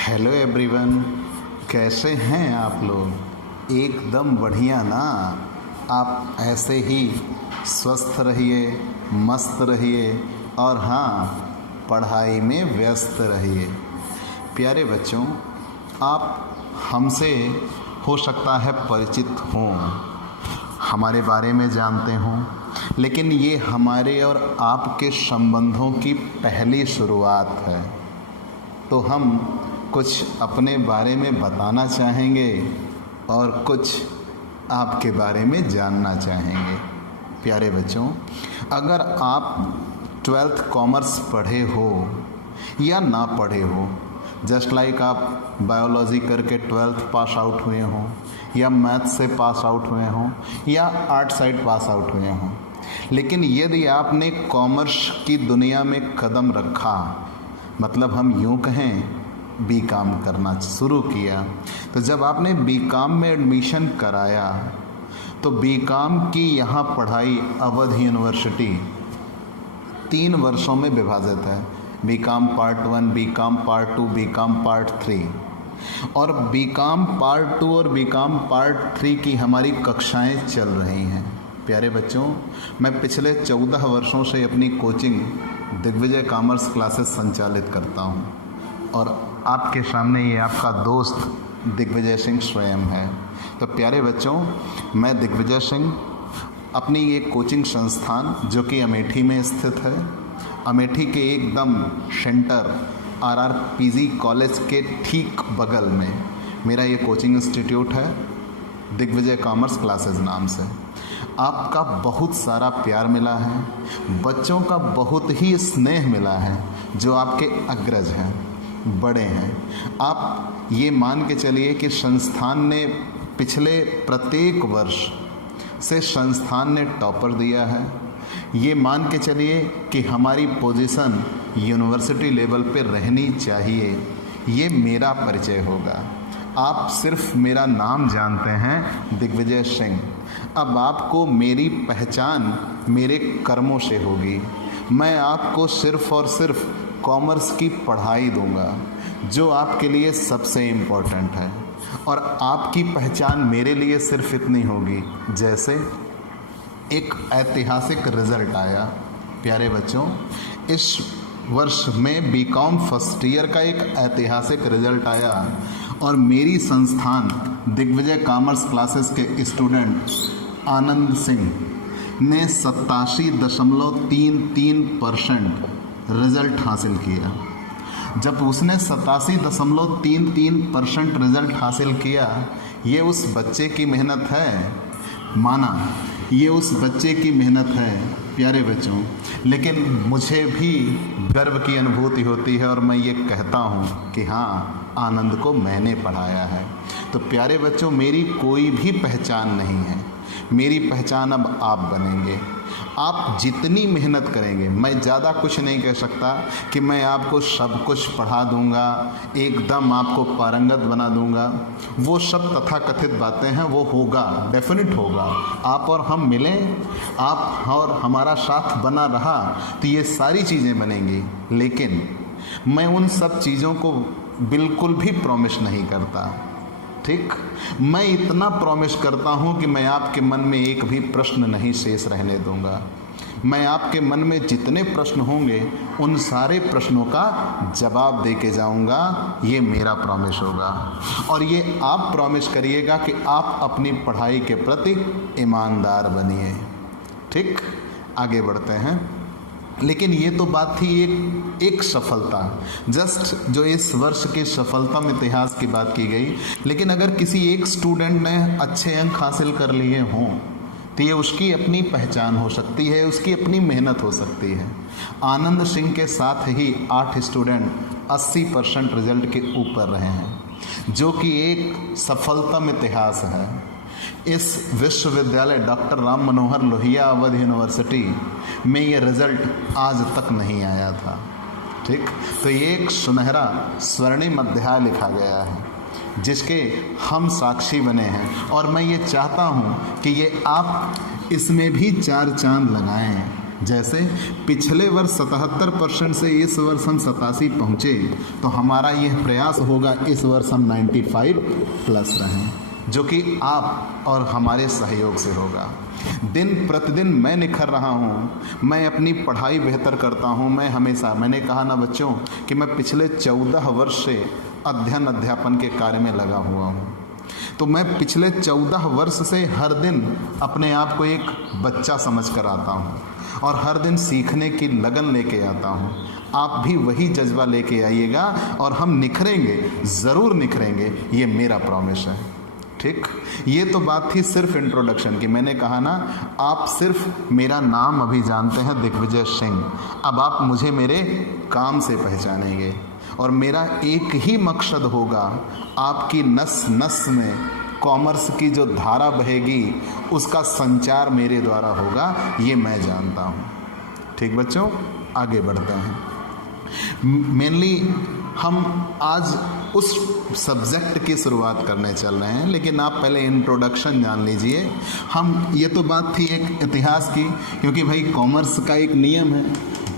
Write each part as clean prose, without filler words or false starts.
Hello everyone, कैसे हैं आप लोग। एकदम बढ़िया ना। आप ऐसे ही स्वस्थ रहिए, मस्त रहिए और हाँ, पढ़ाई में व्यस्त रहिए। प्यारे बच्चों, आप हमसे हो सकता है परिचित हों, हमारे बारे में जानते हों, लेकिन ये हमारे और आपके संबंधों की पहली शुरुआत है। तो हम कुछ अपने बारे में बताना चाहेंगे और कुछ आपके बारे में जानना चाहेंगे। प्यारे बच्चों, अगर आप 12th कॉमर्स पढ़े हो या ना पढ़े हो, जस्ट लाइक आप बायोलॉजी करके 12th पास आउट हुए हों या मैथ से पास आउट हुए हों या आर्ट साइड पास आउट हुए हों, लेकिन यदि आपने कॉमर्स की दुनिया में कदम रखा, मतलब हम यूँ कहें बीकॉम करना शुरू किया, तो जब आपने बीकॉम में एडमिशन कराया तो बीकॉम की यहाँ पढ़ाई अवध यूनिवर्सिटी 3 वर्षों में विभाजित है। BCom part 1, BCom part 2, BCom part 3। और बीकॉम पार्ट 2 और बीकॉम पार्ट 3 की हमारी कक्षाएं चल रही हैं। प्यारे बच्चों, मैं पिछले 14 वर्षों से अपनी कोचिंग दिग्विजय कॉमर्स क्लासेस संचालित करता हूं और आपके सामने ये आपका दोस्त दिग्विजय सिंह स्वयं है। तो प्यारे बच्चों, मैं दिग्विजय सिंह अपनी एक कोचिंग संस्थान जो कि अमेठी में स्थित है, अमेठी के एकदम सेंटर RRPG कॉलेज के ठीक बगल में मेरा ये कोचिंग इंस्टीट्यूट है, दिग्विजय कॉमर्स क्लासेस नाम से। आपका बहुत सारा प्यार मिला है, बच्चों का बहुत ही स्नेह मिला है जो आपके अग्रज हैं, बड़े हैं। आप ये मान के चलिए कि संस्थान ने पिछले प्रत्येक वर्ष से संस्थान ने टॉपर दिया है। ये मान के चलिए कि हमारी पोजीशन यूनिवर्सिटी लेवल पे रहनी चाहिए। ये मेरा परिचय होगा। आप सिर्फ मेरा नाम जानते हैं, दिग्विजय सिंह। अब आपको मेरी पहचान मेरे कर्मों से होगी। मैं आपको सिर्फ और सिर्फ कॉमर्स की पढ़ाई दूंगा जो आपके लिए सबसे इम्पोर्टेंट है, और आपकी पहचान मेरे लिए सिर्फ इतनी होगी जैसे एक ऐतिहासिक रिजल्ट आया। प्यारे बच्चों, इस वर्ष में बीकॉम फर्स्ट ईयर का एक ऐतिहासिक रिजल्ट आया और मेरी संस्थान दिग्विजय कॉमर्स क्लासेस के स्टूडेंट आनंद सिंह ने 87.33% रिज़ल्ट हासिल किया। जब उसने 87.33% रिज़ल्ट हासिल किया, ये उस बच्चे की मेहनत है, माना ये उस बच्चे की मेहनत है प्यारे बच्चों, लेकिन मुझे भी गर्व की अनुभूति होती है और मैं ये कहता हूँ कि हाँ, आनंद को मैंने पढ़ाया है। तो प्यारे बच्चों, मेरी कोई भी पहचान नहीं है, मेरी पहचान अब आप बनेंगे। आप जितनी मेहनत करेंगे, मैं ज़्यादा कुछ नहीं कह सकता कि मैं आपको सब कुछ पढ़ा दूंगा, एकदम आपको पारंगत बना दूंगा। वो सब तथाकथित बातें हैं, वो होगा, डेफिनेट होगा। आप और हम मिलें, आप और हमारा साथ बना रहा तो ये सारी चीज़ें बनेंगी। लेकिन मैं उन सब चीज़ों को बिल्कुल भी प्रॉमिस नहीं करता, ठीक। मैं इतना प्रॉमिस करता हूँ कि मैं आपके मन में एक भी प्रश्न नहीं शेष रहने दूंगा। मैं आपके मन में जितने प्रश्न होंगे उन सारे प्रश्नों का जवाब दे के जाऊँगा। ये मेरा प्रॉमिस होगा और ये आप प्रॉमिस करिएगा कि आप अपनी पढ़ाई के प्रति ईमानदार बनिए, ठीक। आगे बढ़ते हैं। लेकिन ये तो बात थी एक सफलता, जस्ट जो इस वर्ष की सफलता में इतिहास की बात की गई। लेकिन अगर किसी एक स्टूडेंट ने अच्छे अंक हासिल कर लिए हों तो ये उसकी अपनी पहचान हो सकती है, उसकी अपनी मेहनत हो सकती है। आनंद सिंह के साथ ही 8 स्टूडेंट 80% रिजल्ट के ऊपर रहे हैं, जो कि एक सफलतम इतिहास है। इस विश्वविद्यालय डॉक्टर राम मनोहर लोहिया अवध यूनिवर्सिटी में ये रिज़ल्ट आज तक नहीं आया था, ठीक। तो ये एक सुनहरा स्वर्णिम अध्याय लिखा गया है जिसके हम साक्षी बने हैं, और मैं ये चाहता हूँ कि ये आप इसमें भी 4 चांद लगाएं। जैसे पिछले वर्ष 77% से इस वर्ष हम 87 पहुँचे, तो हमारा यह प्रयास होगा इस वर्ष हम 95 प्लस रहें, जो कि आप और हमारे सहयोग से होगा। दिन प्रतिदिन मैं निखर रहा हूँ, मैं अपनी पढ़ाई बेहतर करता हूँ। मैंने कहा ना बच्चों कि मैं पिछले 14 वर्ष से अध्ययन अध्यापन के कार्य में लगा हुआ हूँ। तो मैं पिछले 14 वर्ष से हर दिन अपने आप को एक बच्चा समझ कर आता हूँ और हर दिन सीखने की लगन लेके आता हूँ। आप भी वही जज्बा लेके आइएगा और हम निखरेंगे, ज़रूर निखरेंगे, ये मेरा प्रॉमिस है। ठीक, ये तो बात थी सिर्फ इंट्रोडक्शन की। मैंने कहा ना, आप सिर्फ मेरा नाम अभी जानते हैं दिग्विजय सिंह, अब आप मुझे मेरे काम से पहचानेंगे और मेरा एक ही मकसद होगा, आपकी नस नस में कॉमर्स की जो धारा बहेगी उसका संचार मेरे द्वारा होगा, ये मैं जानता हूँ। ठीक बच्चों, आगे बढ़ते हैं। मेनली हम आज उस सब्जेक्ट की शुरुआत करने चल रहे हैं, लेकिन आप पहले इंट्रोडक्शन जान लीजिए। ये तो बात थी एक इतिहास की, क्योंकि भाई कॉमर्स का एक नियम है,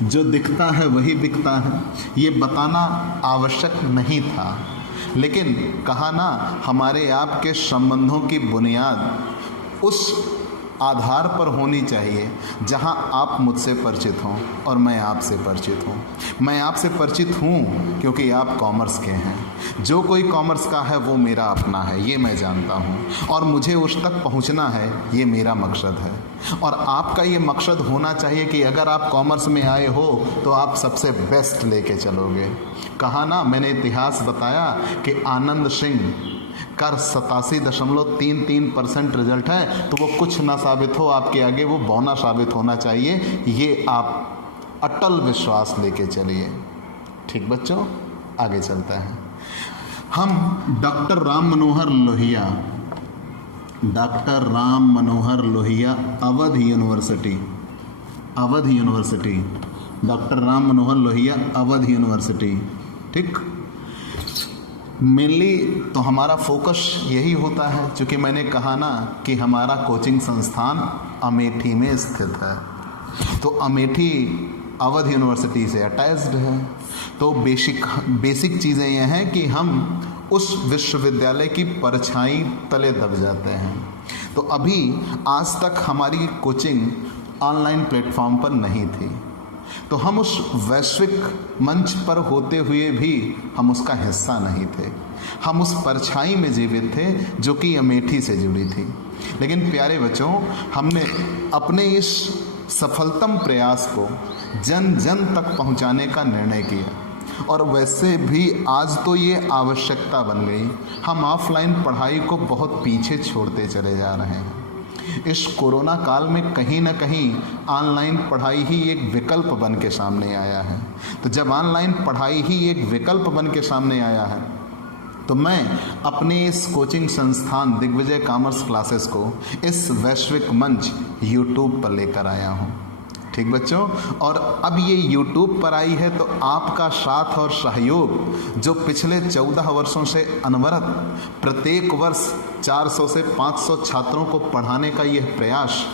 जो दिखता है वही बिकता है। ये बताना आवश्यक नहीं था, लेकिन कहा ना, हमारे आपके संबंधों की बुनियाद उस आधार पर होनी चाहिए जहां आप मुझसे परिचित हों और मैं आपसे परिचित हूं। मैं आपसे परिचित हूं क्योंकि आप कॉमर्स के हैं। जो कोई कॉमर्स का है वो मेरा अपना है, ये मैं जानता हूं, और मुझे उस तक पहुंचना है, ये मेरा मकसद है। और आपका ये मकसद होना चाहिए कि अगर आप कॉमर्स में आए हो तो आप सबसे बेस्ट लेके चलोगे। कहा ना, मैंने इतिहास बताया कि आनंद सिंह का 87.33% रिजल्ट है, तो वो कुछ ना साबित हो आपके आगे, वो बौना साबित होना चाहिए। ये आप अटल विश्वास लेके चलिए। ठीक बच्चों, आगे चलते हैं। हम doctor Ram Manohar Lohia Awadh university, doctor Ram Manohar Lohia Awadh university. ठीक, मेनली तो हमारा फोकस यही होता है, क्योंकि मैंने कहा ना कि हमारा कोचिंग संस्थान अमेठी में स्थित है, तो अमेठी अवध यूनिवर्सिटी से अटैच्ड है। तो बेसिक चीज़ें यह हैं कि हम उस विश्वविद्यालय की परछाई तले दब जाते हैं। तो अभी आज तक हमारी कोचिंग ऑनलाइन प्लेटफॉर्म पर नहीं थी, तो हम उस वैश्विक मंच पर होते हुए भी हम उसका हिस्सा नहीं थे। हम उस परछाई में जीवित थे जो कि अमेठी से जुड़ी थी। लेकिन प्यारे बच्चों, हमने अपने इस सफलतम प्रयास को जन जन तक पहुंचाने का निर्णय किया, और वैसे भी आज तो ये आवश्यकता बन गई। हम ऑफलाइन पढ़ाई को बहुत पीछे छोड़ते चले जा रहे हैं। इस कोरोना काल में कहीं ना कहीं ऑनलाइन पढ़ाई ही एक विकल्प बन के सामने आया है। तो जब ऑनलाइन पढ़ाई ही एक विकल्प बन के सामने आया है, तो मैं अपने इस कोचिंग संस्थान दिग्विजय कॉमर्स क्लासेस को इस वैश्विक मंच यूट्यूब पर लेकर आया हूँ। ठीक बच्चों, और अब ये यूट्यूब पर आई है, तो आपका साथ और सहयोग जो पिछले 14 वर्षों से अनवरत प्रत्येक वर्ष 400 से 500 छात्रों को पढ़ाने का यह प्रयास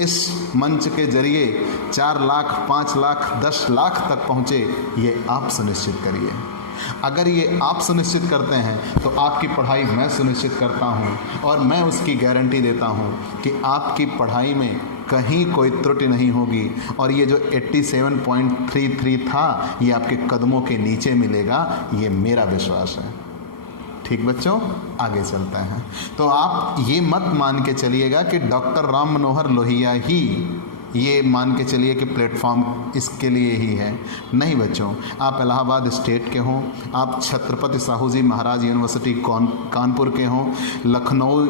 इस मंच के जरिए 4 लाख, 5 लाख, 10 लाख तक पहुँचे, ये आप सुनिश्चित करिए। अगर ये आप सुनिश्चित करते हैं तो आपकी पढ़ाई मैं सुनिश्चित करता हूँ, और मैं उसकी गारंटी देता हूँ कि आपकी पढ़ाई में कहीं कोई त्रुटि नहीं होगी, और ये जो 87.33 था, ये आपके कदमों के नीचे मिलेगा, ये मेरा विश्वास है। ठीक बच्चों, आगे चलते हैं। तो आप ये मत मान के चलिएगा कि डॉक्टर राम मनोहर लोहिया ही, ये मान के चलिए कि प्लेटफॉर्म इसके लिए ही है। नहीं बच्चों, आप इलाहाबाद स्टेट के हों, आप छत्रपति साहू जी महाराज यूनिवर्सिटी कानपुर के हों, लखनऊ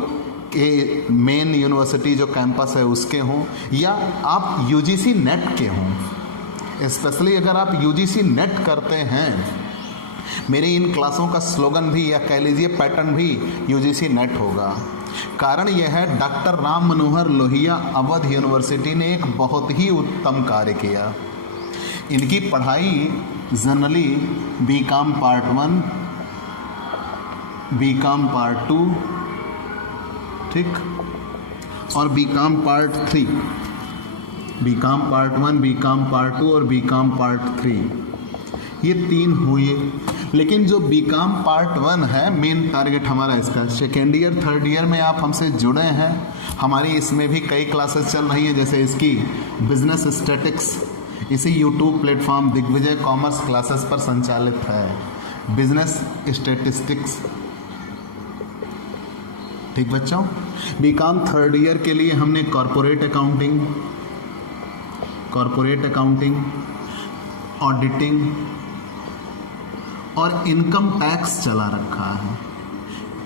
के मेन यूनिवर्सिटी जो कैंपस है उसके हों, या आप यूजीसी नेट के हों। स्पेशली अगर आप यूजीसी नेट करते हैं, मेरी इन क्लासों का स्लोगन भी, या कह लीजिए पैटर्न भी, यूजीसी नेट होगा। कारण यह है, डॉक्टर राम मनोहर लोहिया अवध यूनिवर्सिटी ने एक बहुत ही उत्तम कार्य किया। इनकी पढ़ाई generally BCom part 1, BCom part 2, ठीक, और BCom part 3 BCom part 1, BCom part 2 और बीकॉम पार्ट 3, ये 3 हुए। लेकिन जो बीकॉम पार्ट 1 है, मेन टारगेट हमारा इसका, सेकेंड ईयर थर्ड ईयर में आप हमसे जुड़े हैं, हमारी इसमें भी कई क्लासेस चल रही हैं, जैसे इसकी बिजनेस स्टैटिक्स इसी YouTube platform Digvijay commerce classes पर संचालित है, बिजनेस स्टैटिस्टिक्स। ठीक बच्चों, बीकॉम थर्ड ईयर के लिए हमने कॉरपोरेट अकाउंटिंग, ऑडिटिंग और इनकम टैक्स चला रखा है।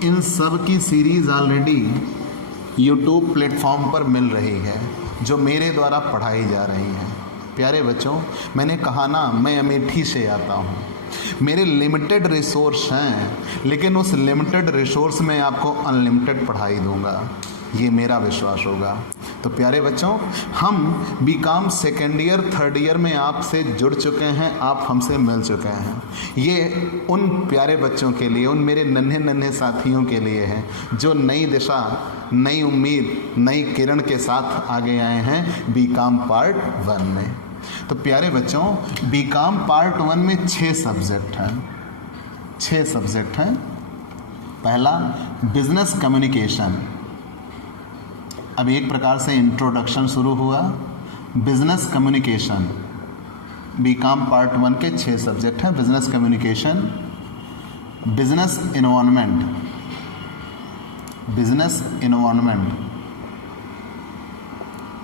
इन सब की सीरीज ऑलरेडी यूट्यूब प्लेटफॉर्म पर मिल रही है, जो मेरे द्वारा पढ़ाई जा रही है। प्यारे बच्चों, मैंने कहा ना, मैं अमेठी से आता हूँ, मेरे लिमिटेड रिसोर्स हैं, लेकिन उस लिमिटेड रिसोर्स में आपको अनलिमिटेड पढ़ाई दूंगा, ये मेरा विश्वास होगा। तो प्यारे बच्चों, हम BCom second year third year में आपसे जुड़ चुके हैं, आप हमसे मिल चुके हैं। ये उन प्यारे बच्चों के लिए, उन मेरे नन्हे नन्हे साथियों के लिए है जो नई दिशा, नई उम्मीद, नई किरण के साथ आगे आए हैं बीकॉम पार्ट 1 में। तो प्यारे बच्चों, बीकॉम पार्ट 1 में 6 सब्जेक्ट हैं। पहला बिजनेस कम्युनिकेशन, अब एक प्रकार से इंट्रोडक्शन शुरू हुआ। बिजनेस कम्युनिकेशन, बीकॉम पार्ट 1 के 6 सब्जेक्ट हैं। बिजनेस कम्युनिकेशन, बिजनेस इन्वायरमेंट,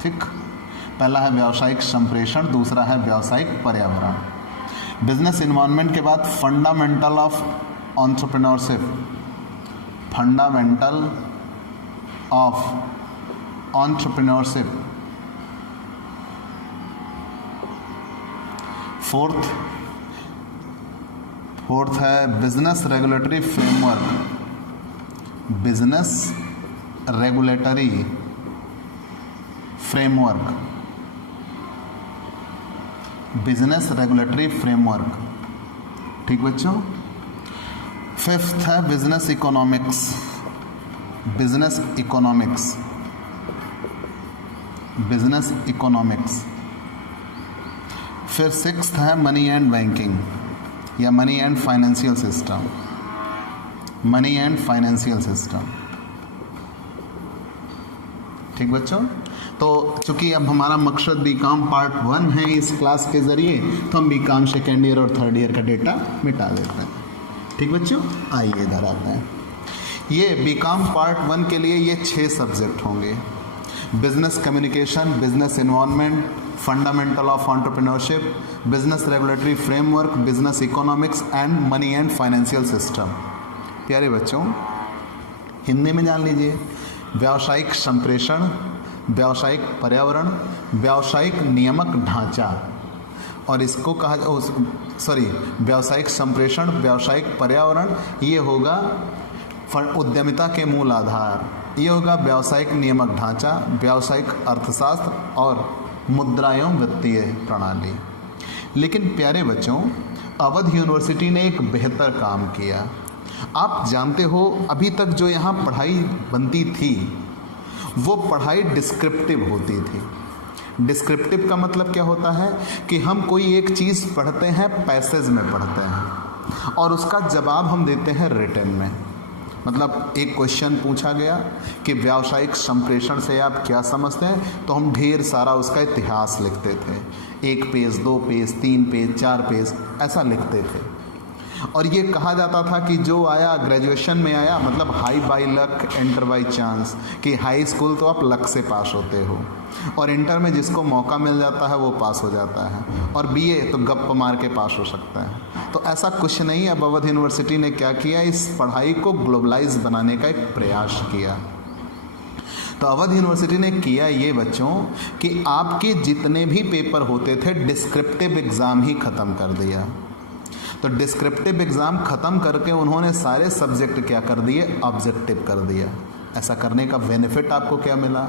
ठीक। पहला है व्यावसायिक संप्रेषण, दूसरा है व्यावसायिक पर्यावरण। बिजनेस इन्वायरमेंट के बाद फंडामेंटल ऑफ एंटरप्रेन्योरशिप, फोर्थ है बिजनेस रेगुलेटरी फ्रेमवर्क, ठीक बच्चों। फिफ्थ है बिजनेस इकोनॉमिक्स। फिर सिक्स्थ है मनी एंड बैंकिंग या मनी एंड फाइनेंशियल सिस्टम, ठीक बच्चों। तो चूंकि अब हमारा मकसद बीकॉम पार्ट 1 है इस क्लास के ज़रिए, तो हम बीकॉम सेकेंड ईयर और थर्ड ईयर का डेटा मिटा देते हैं। ठीक बच्चों, आइए इधर आते हैं। ये बीकॉम पार्ट 1 के लिए ये 6 सब्जेक्ट होंगे। Business communication, business environment, fundamental of entrepreneurship, business regulatory framework, business economics and money and financial system. प्यारे बच्चों, हिंदी में जान लीजिए, व्यावसायिक संप्रेषण, व्यावसायिक पर्यावरण, व्यावसायिक नियामक ढांचा, और इसको कहा व्यावसायिक संप्रेषण, व्यावसायिक पर्यावरण, ये होगा उद्यमिता के मूल आधार, ये होगा व्यावसायिक नियामक ढांचा, व्यावसायिक अर्थशास्त्र और मुद्रा एवं वित्तीय प्रणाली। लेकिन प्यारे बच्चों, अवध यूनिवर्सिटी ने एक बेहतर काम किया। आप जानते हो, अभी तक जो यहाँ पढ़ाई बनती थी वो पढ़ाई डिस्क्रिप्टिव होती थी। डिस्क्रिप्टिव का मतलब क्या होता है कि हम कोई एक चीज़ पढ़ते हैं, पैसेज में पढ़ते हैं, और उसका जवाब हम देते हैं रिटन में। मतलब एक क्वेश्चन पूछा गया कि व्यावसायिक संप्रेषण से आप क्या समझते हैं, तो हम ढेर सारा उसका इतिहास लिखते थे, 1 पेज, 2 पेज, 3 पेज, 4 पेज, ऐसा लिखते थे। और ये कहा जाता था कि जो आया ग्रेजुएशन में आया, मतलब high by luck enter by chance, कि हाई स्कूल तो आप लक से पास होते हो, और इंटर में जिसको मौका मिल जाता है वो पास हो जाता है, और बीए तो गप मार के पास हो सकता है। तो ऐसा कुछ नहीं। अब अवध यूनिवर्सिटी ने क्या किया, इस पढ़ाई को ग्लोबलाइज बनाने का एक प्रयास किया। तो अवध यूनिवर्सिटी ने किया ये बच्चों कि आपके जितने भी पेपर होते थे, डिस्क्रिप्टिव एग्ज़ाम ही ख़त्म कर दिया। तो डिस्क्रिप्टिव एग्ज़ाम ख़त्म करके उन्होंने सारे सब्जेक्ट क्या कर दिए, ऑब्जेक्टिव कर दिया। ऐसा करने का बेनिफिट आपको क्या मिला?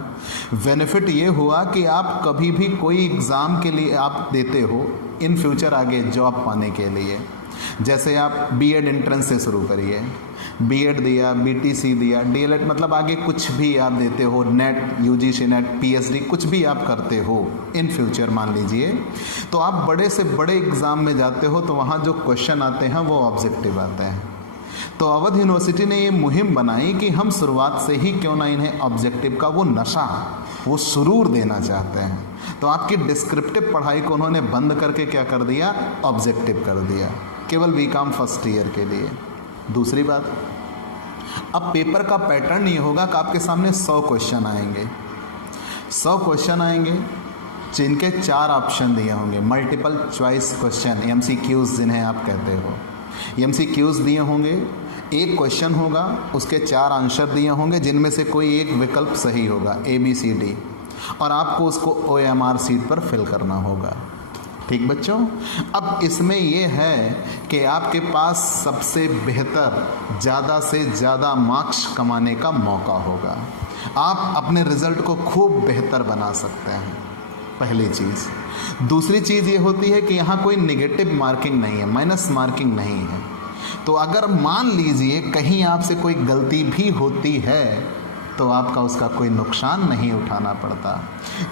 बेनिफिट ये हुआ कि आप कभी भी कोई एग्ज़ाम के लिए आप देते हो इन फ्यूचर आगे जॉब पाने के लिए, जैसे आप बीएड एंट्रेंस से शुरू करिए, बीएड दिया, बीटीसी दिया, डीएलएड, मतलब आगे कुछ भी आप देते हो, नेट, यूजीसी नेट, पीएचडी, कुछ भी आप करते हो इन फ्यूचर मान लीजिए, तो आप बड़े से बड़े एग्ज़ाम में जाते हो तो वहाँ जो क्वेश्चन आते हैं वो ऑब्जेक्टिव आते हैं। तो अवध यूनिवर्सिटी ने ये मुहिम बनाई कि हम शुरुआत से ही क्यों ना इन्हें ऑब्जेक्टिव का वो नशा, वो सुरूर देना चाहते हैं। तो आपकी डिस्क्रिप्टिव पढ़ाई को उन्होंने बंद करके क्या कर दिया, ऑब्जेक्टिव कर दिया, केवल बीकॉम फर्स्ट ईयर के लिए। दूसरी बात, अब पेपर का पैटर्न ये होगा कि आपके सामने 100 क्वेश्चन आएंगे, 100 क्वेश्चन आएंगे जिनके 4 ऑप्शन दिए होंगे, मल्टीपल चॉइस क्वेश्चन, एमसीक्यूज जिन्हें आप कहते हो। एमसीक्यूज दिए होंगे, एक क्वेश्चन होगा, उसके 4 आंसर दिए होंगे जिनमें से कोई एक विकल्प सही होगा, ABCD, और आपको उसको OMR सीट पर फिल करना होगा। ठीक बच्चों, अब इसमें ये है कि आपके पास सबसे बेहतर, ज़्यादा से ज़्यादा मार्क्स कमाने का मौका होगा। आप अपने रिज़ल्ट को खूब बेहतर बना सकते हैं, पहली चीज़। दूसरी चीज़ ये होती है कि यहाँ कोई नेगेटिव मार्किंग नहीं है, माइनस मार्किंग नहीं है। तो अगर मान लीजिए कहीं आपसे कोई गलती भी होती है तो आपका उसका कोई नुकसान नहीं उठाना पड़ता।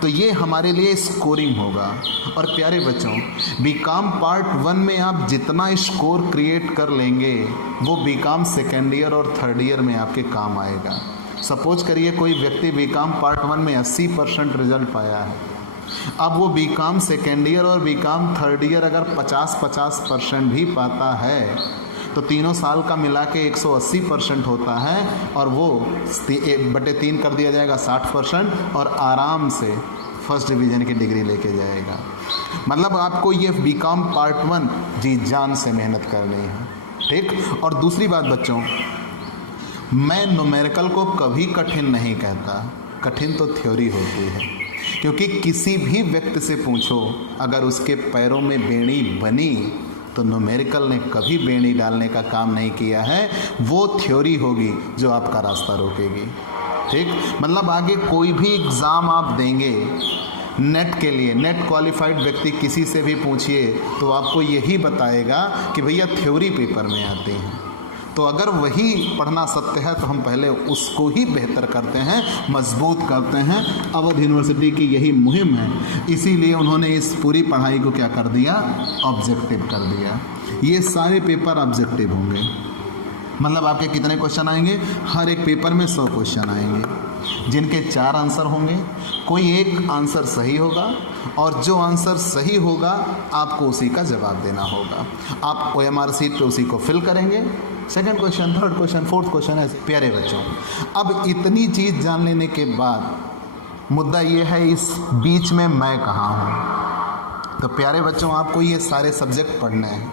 तो ये हमारे लिए स्कोरिंग होगा। और प्यारे बच्चों, बीकॉम पार्ट 1 में आप जितना स्कोर क्रिएट कर लेंगे वो बीकॉम सेकेंड ईयर और थर्ड ईयर में आपके काम आएगा। सपोज करिए कोई व्यक्ति बीकॉम पार्ट 1 में 80% रिजल्ट पाया है, अब वो बीकॉम सेकेंड ईयर और बीकॉम थर्ड ईयर अगर 50% भी पाता है तो तीनों साल का मिला के 180% होता है, और वो 1/3 कर दिया जाएगा 60%, और आराम से फर्स्ट डिवीज़न की डिग्री लेके जाएगा। मतलब आपको ये बीकॉम पार्ट 1 जी जान से मेहनत करनी है। ठीक। और दूसरी बात बच्चों, मैं न्यूमेरिकल को कभी कठिन नहीं कहता, कठिन तो थ्योरी होती है, क्योंकि किसी भी व्यक्ति से पूछो अगर उसके पैरों में बेड़ी बनी तो न्यूमेरिकल ने कभी बेड़ी डालने का काम नहीं किया है, वो थ्योरी होगी जो आपका रास्ता रोकेगी। ठीक। मतलब आगे कोई भी एग्ज़ाम आप देंगे नेट के लिए, नेट क्वालिफाइड व्यक्ति किसी से भी पूछिए तो आपको यही बताएगा कि भैया थ्योरी पेपर में आते हैं। तो अगर वही पढ़ना सत्य है तो हम पहले उसको ही बेहतर करते हैं, मजबूत करते हैं। अवध यूनिवर्सिटी की यही मुहिम है, इसीलिए उन्होंने इस पूरी पढ़ाई को क्या कर दिया, ऑब्जेक्टिव कर दिया। ये सारे पेपर ऑब्जेक्टिव होंगे। मतलब आपके कितने क्वेश्चन आएंगे, हर एक पेपर में 100 क्वेश्चन आएंगे जिनके 4 आंसर होंगे, कोई एक आंसर सही होगा, और जो आंसर सही होगा आपको उसी का जवाब देना होगा। आप OMR सीट पे उसी को फिल करेंगे, second question, third question, fourth question, ऐसे। प्यारे बच्चों, अब इतनी चीज़ जान लेने के बाद मुद्दा ये है इस बीच में मैं कहाँ हूँ। तो प्यारे बच्चों, आपको ये सारे सब्जेक्ट पढ़ने हैं।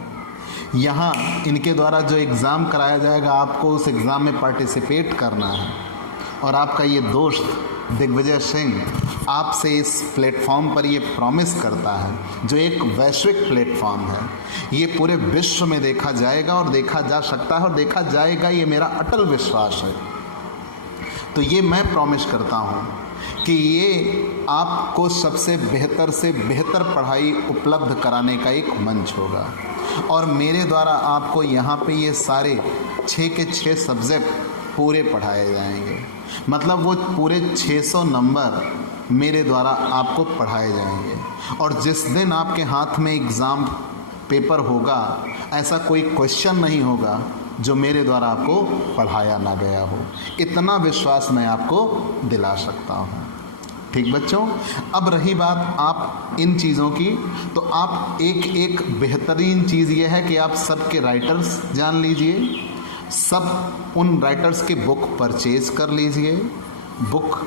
यहाँ इनके द्वारा जो एग्ज़ाम कराया जाएगा आपको उस एग्ज़ाम में पार्टिसिपेट करना है, और आपका ये दोस्त दिग्विजय सिंह आपसे इस प्लेटफॉर्म पर ये प्रॉमिस करता है, जो एक वैश्विक प्लेटफॉर्म है, ये पूरे विश्व में देखा जाएगा और देखा जा सकता है और देखा जाएगा, ये मेरा अटल विश्वास है। तो ये मैं प्रॉमिस करता हूँ कि ये आपको सबसे बेहतर से बेहतर पढ़ाई उपलब्ध कराने का एक मंच होगा, और मेरे द्वारा आपको यहाँ पे ये सारे 6 के 6 सब्जेक्ट पूरे पढ़ाए जाएंगे। मतलब वो पूरे 600 नंबर मेरे द्वारा आपको पढ़ाए जाएंगे, और जिस दिन आपके हाथ में एग्ज़ाम पेपर होगा ऐसा कोई क्वेश्चन नहीं होगा जो मेरे द्वारा आपको पढ़ाया ना गया हो। इतना विश्वास मैं आपको दिला सकता हूँ। ठीक बच्चों, अब रही बात आप इन चीज़ों की, तो आप एक एक बेहतरीन चीज़ ये है कि आप सबके राइटर्स जान लीजिए, सब उन राइटर्स की बुक परचेज़ कर लीजिए बुक।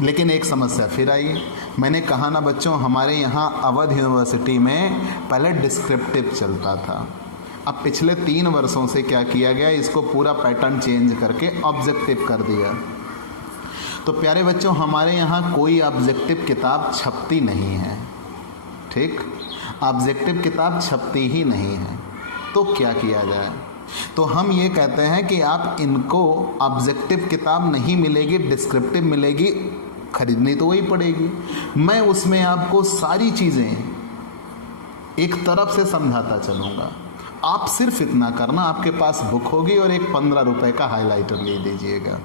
लेकिन एक समस्या फिर आई, मैंने कहा ना बच्चों, हमारे यहाँ अवध यूनिवर्सिटी में पहले डिस्क्रिप्टिव चलता था, अब पिछले 3 वर्षों से क्या किया गया, इसको पूरा पैटर्न चेंज करके ऑब्जेक्टिव कर दिया। तो प्यारे बच्चों, हमारे यहाँ कोई ऑब्जेक्टिव किताब छपती नहीं है। ठीक, ऑब्जेक्टिव किताब छपती ही नहीं है। तो क्या किया जाए? तो हम ये कहते हैं कि आप इनको ऑब्जेक्टिव किताब नहीं मिलेगी, डिस्क्रिप्टिव मिलेगी, खरीदनी तो वही पड़ेगी। मैं उसमें आपको सारी चीज़ें एक तरफ से समझाता चलूँगा। आप सिर्फ इतना करना, आपके पास बुक होगी और एक 15 रुपए का हाइलाइटर ले लीजिएगा।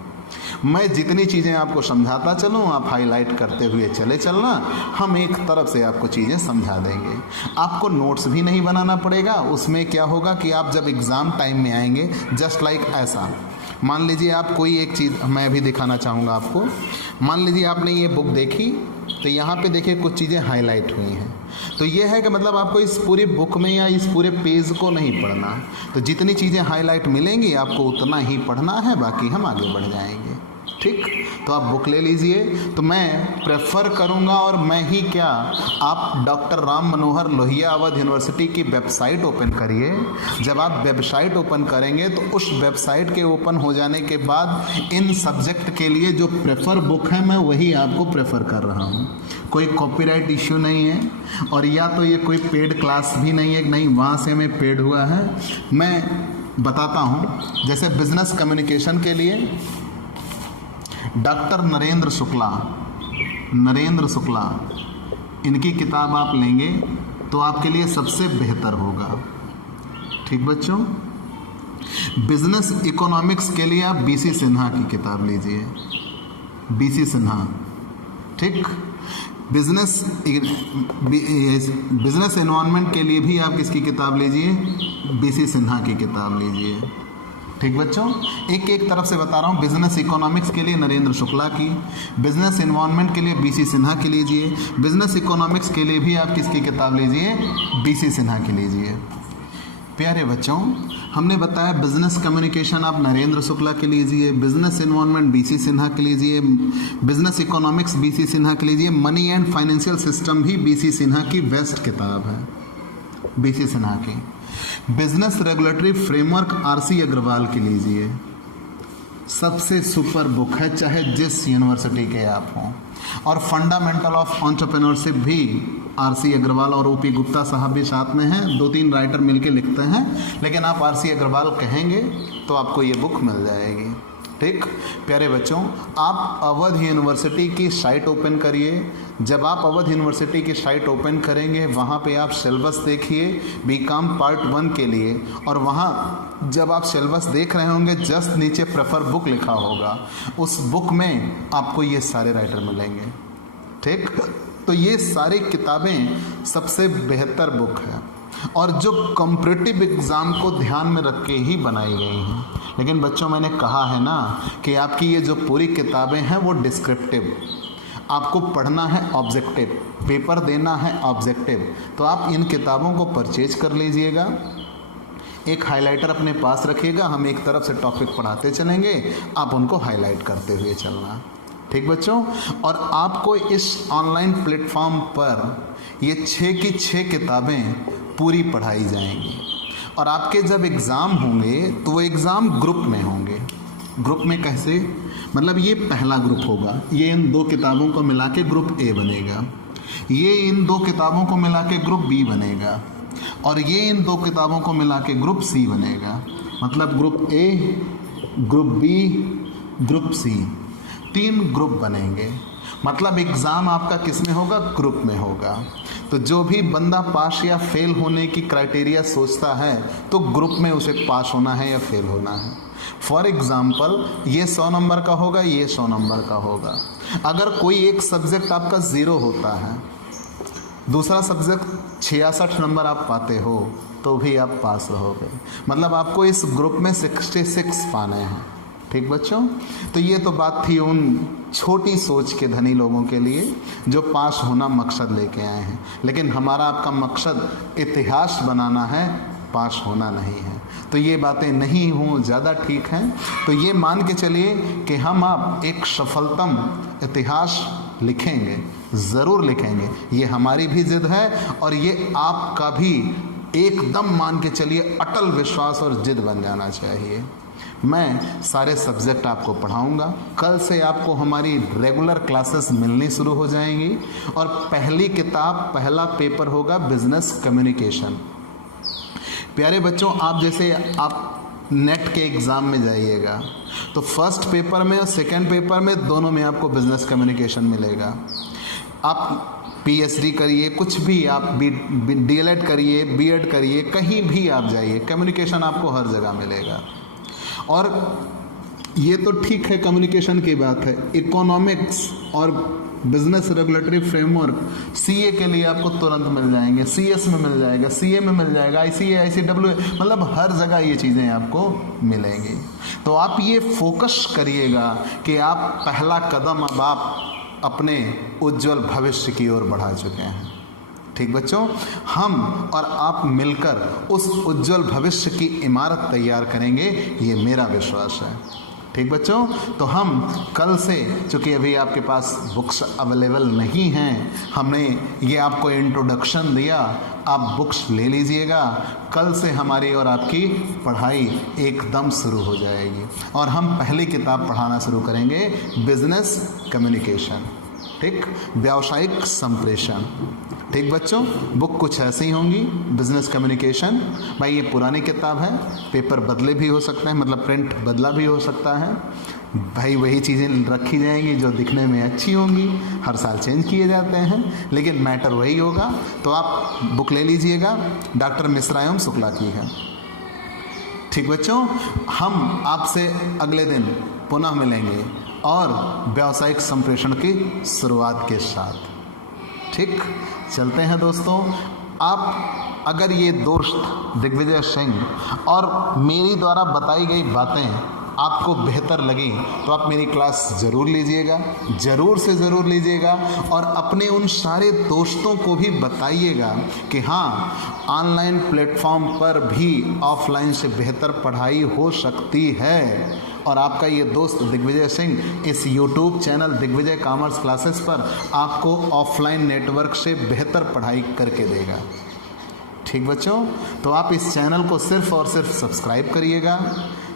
मैं जितनी चीज़ें आपको समझाता चलूँ आप हाईलाइट करते हुए चले चलना, हम एक तरफ से आपको चीज़ें समझा देंगे। आपको नोट्स भी नहीं बनाना पड़ेगा। उसमें क्या होगा कि आप जब एग्ज़ाम टाइम में आएंगे, जस्ट लाइक ऐसा, मान लीजिए आप कोई एक चीज़ मैं भी दिखाना चाहूँगा आपको। मान लीजिए आपने ये बुक देखी, तो यहाँ पे देखिए कुछ चीज़ें हाईलाइट हुई हैं। तो ये है कि मतलब आपको इस पूरी बुक में या इस पूरे पेज को नहीं पढ़ना, तो जितनी चीज़ें हाईलाइट मिलेंगी आपको उतना ही पढ़ना है, बाकी हम आगे बढ़ जाएंगे। ठीक, तो आप बुक ले लीजिए। तो मैं प्रेफर करूंगा, और मैं ही क्या, आप डॉक्टर राम मनोहर लोहिया अवध यूनिवर्सिटी की वेबसाइट ओपन करिए। जब आप वेबसाइट ओपन करेंगे तो उस वेबसाइट के ओपन हो जाने के बाद इन सब्जेक्ट के लिए जो प्रेफर बुक है मैं वही आपको प्रेफर कर रहा हूँ। कोई कॉपीराइट इश्यू नहीं है, और या तो ये कोई पेड क्लास भी नहीं है, नहीं वहाँ से हमें पेड हुआ है। मैं बताता हूँ, जैसे बिजनेस कम्युनिकेशन के लिए डॉक्टर नरेंद्र शुक्ला इनकी किताब आप लेंगे तो आपके लिए सबसे बेहतर होगा। ठीक बच्चों, बिजनेस इकोनॉमिक्स के लिए आप बीसी सिन्हा की किताब लीजिए, बीसी सिन्हा। ठीक, बिजनेस एनवायरनमेंट के लिए भी आप किसकी किताब लीजिए, बीसी सिन्हा की किताब लीजिए। ठीक बच्चों, एक एक तरफ से बता रहा हूँ। बिजनेस इकोनॉमिक्स के लिए नरेंद्र शुक्ला की, बिजनेस एनवायरनमेंट के लिए बीसी सिन्हा की लीजिए, बिजनेस इकोनॉमिक्स के लिए भी आप किसकी किताब लीजिए, बीसी सिन्हा की लीजिए। प्यारे बच्चों, हमने बताया बिजनेस कम्युनिकेशन आप नरेंद्र शुक्ला के लीजिए, बिजनेस एनवायरनमेंट बीसी सिन्हा के लीजिए, बिजनेस इकोनॉमिक्स बीसी सिन्हा के लीजिए, मनी एंड फाइनेंशियल सिस्टम भी बीसी सिन्हा की बेस्ट किताब है, बीसी सिन्हा की। Business regulatory framework RC Agarwal की लीजिए, सबसे सुपर बुक है चाहे जिस यूनिवर्सिटी के आप हों। और फंडामेंटल ऑफ एंटरप्रेन्योरशिप भी आरसी अग्रवाल और ओपी गुप्ता साहब भी साथ में हैं, 2-3 राइटर मिलके लिखते हैं, लेकिन आप आरसी अग्रवाल कहेंगे तो आपको ये बुक मिल जाएगी। ठीक, प्यारे बच्चों, आप अवध यूनिवर्सिटी की साइट ओपन करिए। जब आप अवध यूनिवर्सिटी की साइट ओपन करेंगे वहाँ पे आप सिलेबस देखिए बीकॉम पार्ट 1 के लिए, और वहाँ जब आप सिलेबस देख रहे होंगे जस्ट नीचे प्रेफर बुक लिखा होगा, उस बुक में आपको ये सारे राइटर मिलेंगे। ठीक, तो ये सारी किताबें सबसे बेहतर बुक है और जो कॉम्पिटिटिव एग्ज़ाम को ध्यान में रख के ही बनाई गई हैं। लेकिन बच्चों, मैंने कहा है ना कि आपकी ये जो पूरी किताबें हैं वो डिस्क्रिप्टिव, आपको पढ़ना है ऑब्जेक्टिव, पेपर देना है ऑब्जेक्टिव। तो आप इन किताबों को परचेज कर लीजिएगा, एक हाइलाइटर अपने पास रखिएगा, हम एक तरफ से टॉपिक पढ़ाते चलेंगे, आप उनको हाईलाइट करते हुए चलना। ठीक बच्चों, और आपको इस ऑनलाइन प्लेटफॉर्म पर ये 6 की 6 किताबें पूरी पढ़ाई जाएंगी। और आपके जब एग्ज़ाम होंगे तो वो एग्ज़ाम ग्रुप में होंगे। ग्रुप में कैसे, मतलब ये पहला ग्रुप होगा, ये इन 2 किताबों को मिला के ग्रुप ए बनेगा, ये इन 2 किताबों को मिला के ग्रुप बी बनेगा, और ये इन 2 किताबों को मिला के ग्रुप सी बनेगा। मतलब group A, group B, group C, 3 group बनेंगे। मतलब एग्ज़ाम आपका किस में होगा, ग्रुप में होगा। तो जो भी बंदा पास या फेल होने की क्राइटेरिया सोचता है तो ग्रुप में उसे पास होना है या फेल होना है। फॉर एग्ज़ाम्पल, ये 100 नंबर का होगा, ये 100 नंबर का होगा। अगर कोई एक सब्जेक्ट आपका 0 होता है, दूसरा सब्जेक्ट 66 नंबर आप पाते हो, तो भी आप पास रहोगे। मतलब आपको इस ग्रुप में 66 पाने हैं। ठीक बच्चों, तो ये तो बात थी उन छोटी सोच के धनी लोगों के लिए जो पास होना मकसद लेके आए हैं। लेकिन हमारा आपका मकसद इतिहास बनाना है, पास होना नहीं है। तो ये बातें नहीं हों ज़्यादा ठीक हैं। तो ये मान के चलिए कि हम आप एक सफलतम इतिहास लिखेंगे, ज़रूर लिखेंगे। ये हमारी भी जिद है और ये आपका भी एकदम मान के चलिए अटल विश्वास और जिद बन जाना चाहिए। मैं सारे सब्जेक्ट आपको पढ़ाऊंगा। कल से आपको हमारी रेगुलर क्लासेस मिलनी शुरू हो जाएंगी और पहली किताब, पहला पेपर होगा बिजनेस कम्युनिकेशन। प्यारे बच्चों, आप जैसे आप नेट के एग्ज़ाम में जाइएगा तो फर्स्ट पेपर में और सेकंड पेपर में दोनों में आपको बिजनेस कम्युनिकेशन मिलेगा। आप पीएचडी करिए, कुछ भी आप डीएलएड करिए, बीएड करिए, कहीं भी आप जाइए, कम्युनिकेशन आपको हर जगह मिलेगा। और ये तो ठीक है, कम्युनिकेशन की बात है। इकोनॉमिक्स और बिजनेस रेगुलेटरी फ्रेमवर्क सीए के लिए आपको तुरंत मिल जाएंगे, सीएस में मिल जाएगा, सीए में मिल जाएगा, आईसीए, आईसीडब्ल्यू, मतलब हर जगह ये चीज़ें आपको मिलेंगी। तो आप ये फोकस करिएगा कि आप पहला कदम अब आप अपने उज्जवल भविष्य की ओर बढ़ा चुके हैं। ठीक बच्चों, हम और आप मिलकर उस उज्जवल भविष्य की इमारत तैयार करेंगे, ये मेरा विश्वास है। ठीक बच्चों, तो हम कल से, चूँकि अभी आपके पास बुक्स अवेलेबल नहीं हैं, हमने ये आपको इंट्रोडक्शन दिया, आप बुक्स ले लीजिएगा। कल से हमारी और आपकी पढ़ाई एकदम शुरू हो जाएगी और हम पहली किताब पढ़ाना शुरू करेंगे, बिजनेस कम्युनिकेशन, ठीक, व्यावसायिक संप्रेषण। ठीक बच्चों, बुक कुछ ऐसी ही होंगी, बिजनेस कम्युनिकेशन। भाई ये पुरानी किताब है, पेपर बदले भी हो सकते हैं, मतलब प्रिंट बदला भी हो सकता है। भाई वही चीज़ें रखी जाएंगी जो दिखने में अच्छी होंगी, हर साल चेंज किए जाते हैं, लेकिन मैटर वही होगा। तो आप बुक ले लीजिएगा, डॉक्टर मिश्रा एवं शुक्ला की है। ठीक बच्चों, हम आपसे अगले दिन पुनः मिलेंगे और व्यावसायिक संप्रेषण की शुरुआत के साथ। ठीक, चलते हैं दोस्तों। आप अगर ये दोस्त दिग्विजय सिंह और मेरी द्वारा बताई गई बातें आपको बेहतर लगी तो आप मेरी क्लास ज़रूर लीजिएगा, ज़रूर से ज़रूर लीजिएगा और अपने उन सारे दोस्तों को भी बताइएगा कि हाँ, ऑनलाइन प्लेटफॉर्म पर भी ऑफलाइन से बेहतर पढ़ाई हो सकती है। और आपका ये दोस्त दिग्विजय सिंह इस YouTube channel Digvijay commerce classes पर आपको ऑफलाइन नेटवर्क से बेहतर पढ़ाई करके देगा। ठीक बच्चों, तो आप इस चैनल को सिर्फ और सिर्फ सब्सक्राइब करिएगा,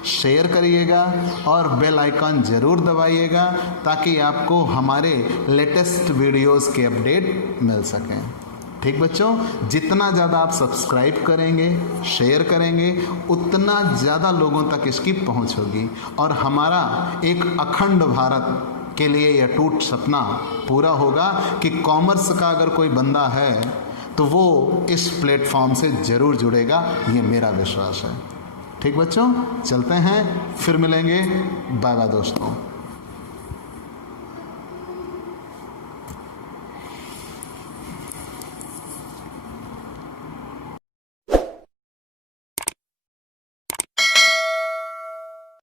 शेयर करिएगा और बेल आइकन ज़रूर दबाइएगा ताकि आपको हमारे लेटेस्ट वीडियोस के अपडेट मिल सकें। ठीक बच्चों, जितना ज़्यादा आप सब्सक्राइब करेंगे, शेयर करेंगे, उतना ज़्यादा लोगों तक इसकी पहुंच होगी और हमारा एक अखंड भारत के लिए यह टूट सपना पूरा होगा कि कॉमर्स का अगर कोई बंदा है तो वो इस प्लेटफॉर्म से ज़रूर जुड़ेगा, ये मेरा विश्वास है। ठीक बच्चों, चलते हैं, फिर मिलेंगे। बाय बाय दोस्तों।